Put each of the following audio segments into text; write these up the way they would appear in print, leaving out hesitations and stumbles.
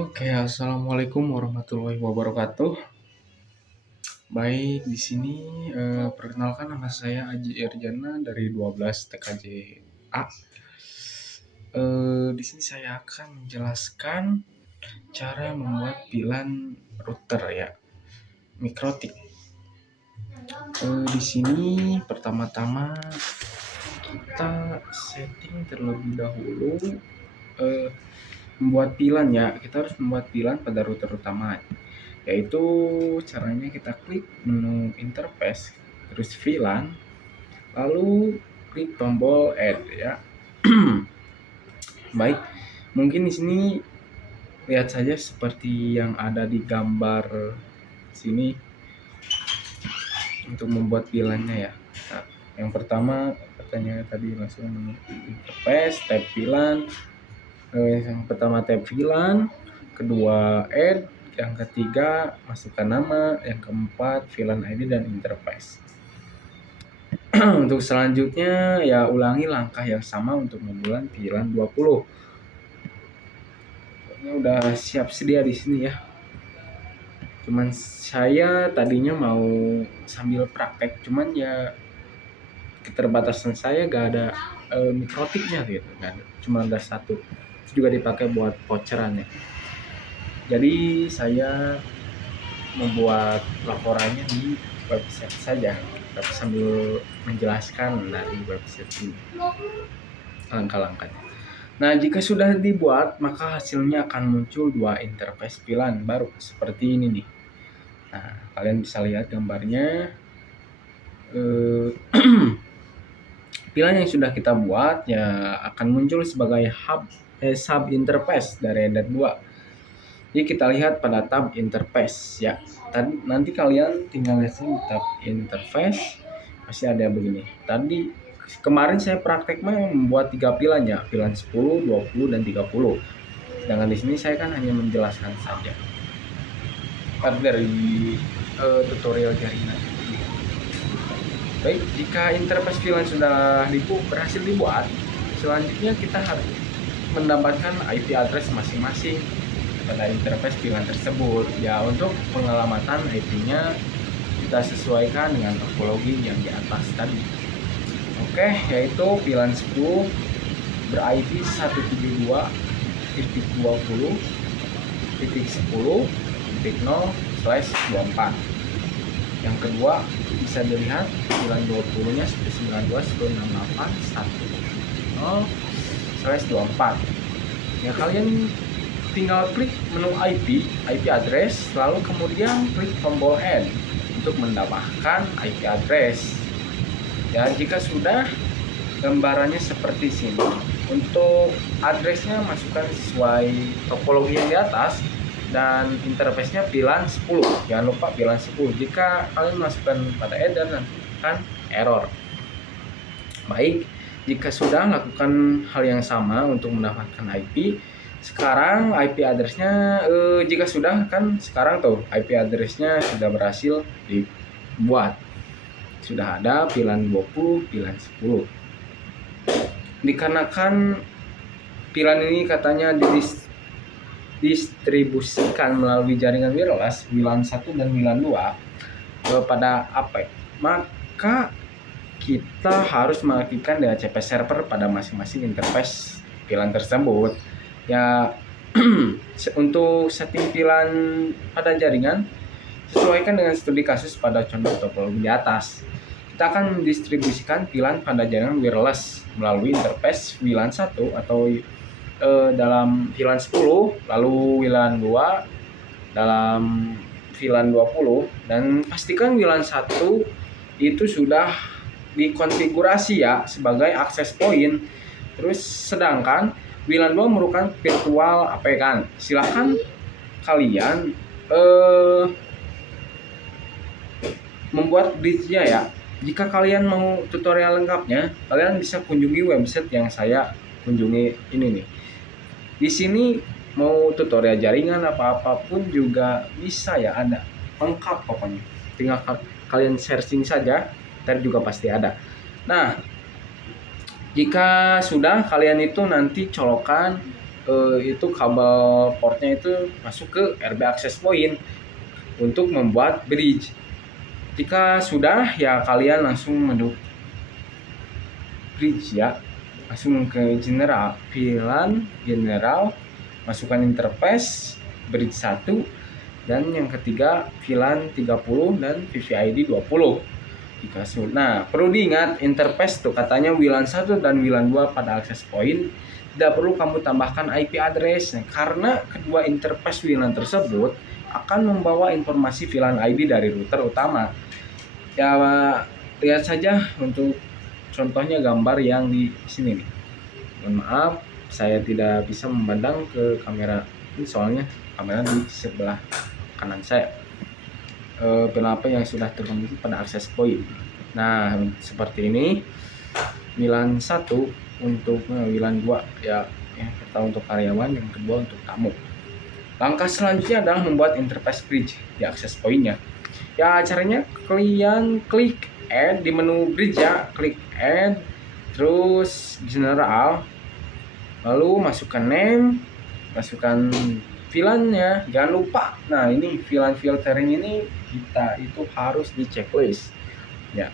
Oke, assalamualaikum warahmatullahi wabarakatuh. Baik, di sini perkenalkan nama saya Aji Irjana dari 12 TKJ A. Di sini saya akan menjelaskan cara membuat VLAN router ya, mikrotik. Di sini pertama-tama kita setting terlebih dahulu membuat VLAN ya. Kita harus membuat VLAN pada router utama, yaitu caranya kita klik menu interface, terus VLAN, lalu klik tombol add ya. Baik, mungkin di sini lihat saja seperti yang ada di gambar sini untuk membuat VLAN-nya ya. Nah, yang pertama katanya tadi langsung menu interface, tab VLAN. Yang pertama tab VLAN, kedua add, yang ketiga masukkan nama, yang keempat VLAN ID dan interface. Untuk selanjutnya ya ulangi langkah yang sama untuk membuat VLAN 20. Ini udah siap sedia di sini ya. Cuman saya tadinya mau sambil praktek, cuman ya keterbatasan saya gak ada mikrotiknya gitu kan. Cuma ada satu. Itu juga dipakai buat voucheran ya. Jadi saya membuat laporannya di website saja, tapi sambil menjelaskan dari website ini langkah-langkahnya. Nah, jika sudah dibuat, maka hasilnya akan muncul dua interface VLAN baru seperti ini nih. Nah, kalian bisa lihat gambarnya. VLAN yang sudah kita buat ya akan muncul sebagai sub interface dari Ender 2. Jadi kita lihat pada tab interface ya. Nanti kalian tinggal lihat sini tab interface masih ada begini. Tadi kemarin saya praktek membuat 3 VLAN ya, VLAN 10, 20 dan 30. Sedangkan di sini saya kan hanya menjelaskan saja. Dari tutorial jaringan. Baik, jika interface VLAN sudah berhasil dibuat, selanjutnya kita harus mendapatkan IP address masing-masing pada interface VLAN tersebut ya. Untuk pengelamatan IP-nya kita sesuaikan dengan topologi yang di atas tadi. Oke, yaitu VLAN 10 ber-IP 172.20.10.0/24. Yang kedua bisa dilihat VLAN 20-nya 192.10.0/24. Ya, kalian tinggal klik menu IP address, lalu kemudian klik tombol add untuk mendapatkan IP address. Ya, jika sudah, gambarannya seperti sini. Untuk addressnya masukkan sesuai topologi yang di atas dan interface-nya VLAN 10. Jangan lupa VLAN 10. Jika kalian masukkan pada eder nanti akan error. Baik, jika sudah lakukan hal yang sama untuk mendapatkan IP. Sekarang IP address-nya jika sudah kan sekarang tuh IP address-nya sudah berhasil dibuat. Sudah ada VLAN 20, VLAN 10. Dikarenakan VLAN ini katanya didistribusikan melalui jaringan wireless VLAN 1 dan VLAN 2 pada AP, maka kita harus mengaktifkan DHCP server pada masing-masing interface VLAN tersebut. Ya, untuk setting VLAN pada jaringan sesuaikan dengan studi kasus pada contoh topologi di atas. Kita akan mendistribusikan VLAN pada jaringan wireless melalui interface VLAN 1 atau dalam VLAN 10, lalu VLAN 2 dalam VLAN 20, dan pastikan VLAN 1 itu sudah dikonfigurasi ya sebagai access point. Terus sedangkan VLAN 2 merupakan virtual AP kan. Silahkan kalian membuat bridge-nya ya. Jika kalian mau tutorial lengkapnya, kalian bisa kunjungi website yang saya kunjungi ini nih. Di sini mau tutorial jaringan apapun juga bisa ya, ada lengkap pokoknya. Tinggal kalian searching saja, ntar juga pasti ada. Nah, jika sudah kalian itu nanti colokan itu kabel portnya itu masuk ke RB access point untuk membuat bridge. Jika sudah, ya kalian langsung menduk bridge ya, langsung ke general, VLAN general, masukkan interface bridge 1, dan yang ketiga VLAN 30 dan VVID 20. Jika sudah, nah perlu diingat interface tuh katanya WLAN 1 dan WLAN 2 pada access point tidak perlu kamu tambahkan IP address, karena kedua interface WLAN tersebut akan membawa informasi VLAN ID dari router utama. Ya lihat saja untuk contohnya gambar yang di sini nih. Mohon maaf, saya tidak bisa memandang ke kamera ini soalnya kamera di sebelah kanan saya. Penapa yang sudah terkoneksi pada access point. Nah, seperti ini. WLAN 1 untuk WLAN 2 ya, yang pertama untuk karyawan, yang kedua untuk tamu. Langkah selanjutnya adalah membuat interface bridge di access point-nya. Ya, caranya kalian klik add di menu bridge ya, klik add, terus general, lalu masukkan name, masukkan VLAN-nya, jangan lupa. Nah, ini VLAN filtering ini kita itu harus di checklist ya.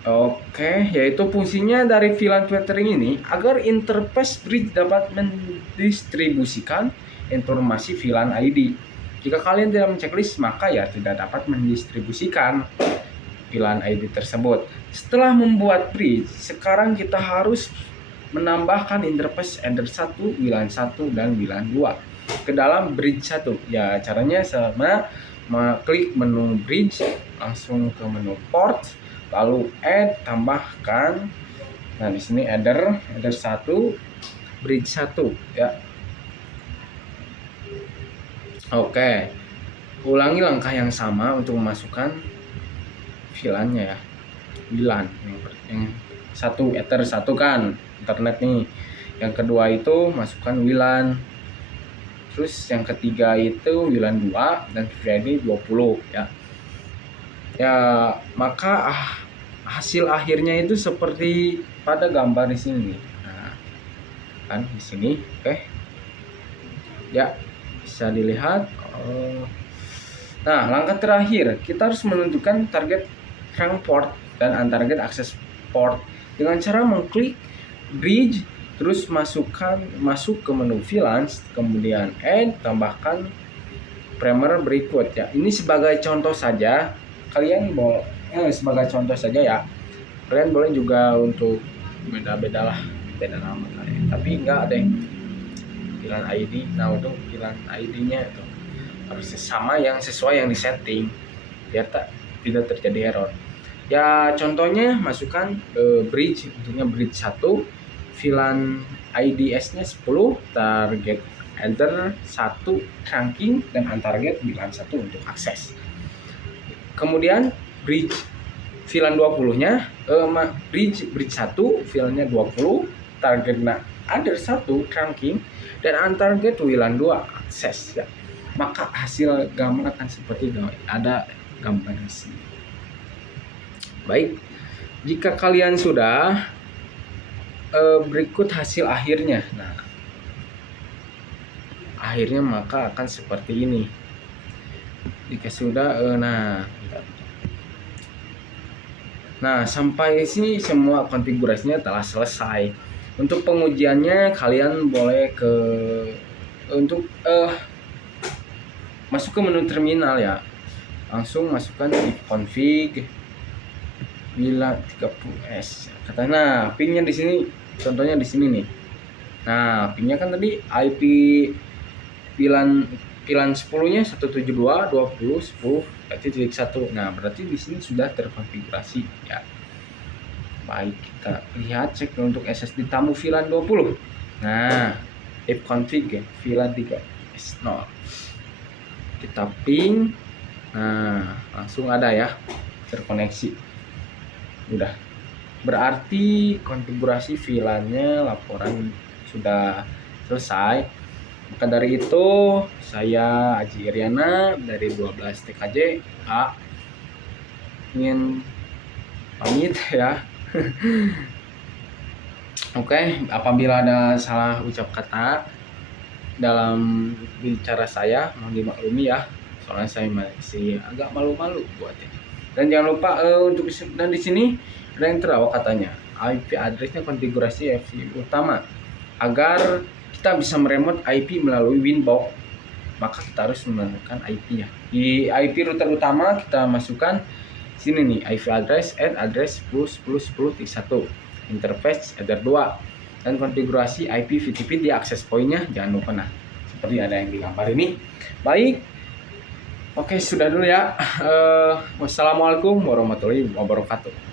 Oke, yaitu fungsinya dari VLAN filtering ini agar interface bridge dapat mendistribusikan informasi VLAN ID. Jika kalian tidak menceklis, maka ya tidak dapat mendistribusikan VLAN ID tersebut. Setelah membuat bridge, sekarang kita harus menambahkan interface header 1, WLAN 1, dan WLAN 2 ke dalam bridge 1. Ya, caranya sama, klik menu bridge, langsung ke menu port, lalu add, tambahkan. Nah, di sini header 1, bridge 1 ya. Oke. Ulangi langkah yang sama untuk memasukkan VLAN-nya ya. WLAN yang satu ether 1 kan internet nih. Yang kedua itu masukkan WLAN. Terus yang ketiga itu WLAN 2 dan VVID 20 ya. Ya, maka hasil akhirnya itu seperti pada gambar di sini. Nah, kan di sini, oke. Ya, bisa dilihat. Nah, langkah terakhir kita harus menentukan target trunk port dan untarget access port dengan cara mengklik bridge, terus masuk ke menu VLAN, kemudian add, tambahkan parameter berikut ya. Ini sebagai contoh saja, kalian boleh sebagai contoh saja ya. Kalian boleh juga untuk beda nama kalian, tapi enggak ada yang VLAN ID. Nah, untuk VLAN ID-nya itu harus sama yang sesuai yang disetting biar tidak terjadi error. Ya, contohnya masukkan bridge, tentunya bridge 1, VLAN IDS-nya 10, target header 1 trunking, dan untarget VLAN 1 untuk akses. Kemudian bridge VLAN 20-nya bridge 1 VLAN-nya 20, targetnya header 1 trunking, dan untarget VLAN 2 akses ya. Maka hasil gambar akan seperti itu. Ada gambar di sini. Baik, jika kalian sudah berikut hasil akhirnya. Nah, akhirnya maka akan seperti ini. Jika sudah, nah sampai sini semua konfigurasinya telah selesai. Untuk pengujiannya kalian boleh masuk ke menu terminal ya. Langsung masukkan config bila 30S. Katanya pingnya di sini, contohnya di sini nih. Nah, pingnya kan tadi IP VLAN 10-nya 172.20.10.1. Nah, berarti di sini sudah terkonfigurasi ya. Baik, kita lihat cek untuk SSD tamu VLAN 20. Nah, ifconfig ya, VLAN 3S0. Kita ping. Nah, langsung ada ya terkoneksi. Udah. Berarti konfigurasi VLAN-nya laporan sudah selesai. Maka dari itu saya Aji Iriana dari 12 TKJ ingin pamit ya. Oke, apabila ada salah ucap kata dalam bicara saya, mohon dimaklumi ya. Soalnya saya masih agak malu-malu buatnya. Dan jangan lupa dan di sini ada yang terawat katanya. IP addressnya konfigurasi IP utama agar kita bisa meremote IP melalui Winbox, maka kita harus menentukan IP-nya. Di IP router utama kita masukkan sini nih IP address address plus 10 1 interface header 2 dan konfigurasi IP VTP di access point-nya jangan lupa nah seperti ada yang digambar ini. Baik, oke sudah dulu ya. Wassalamualaikum warahmatullahi wabarakatuh.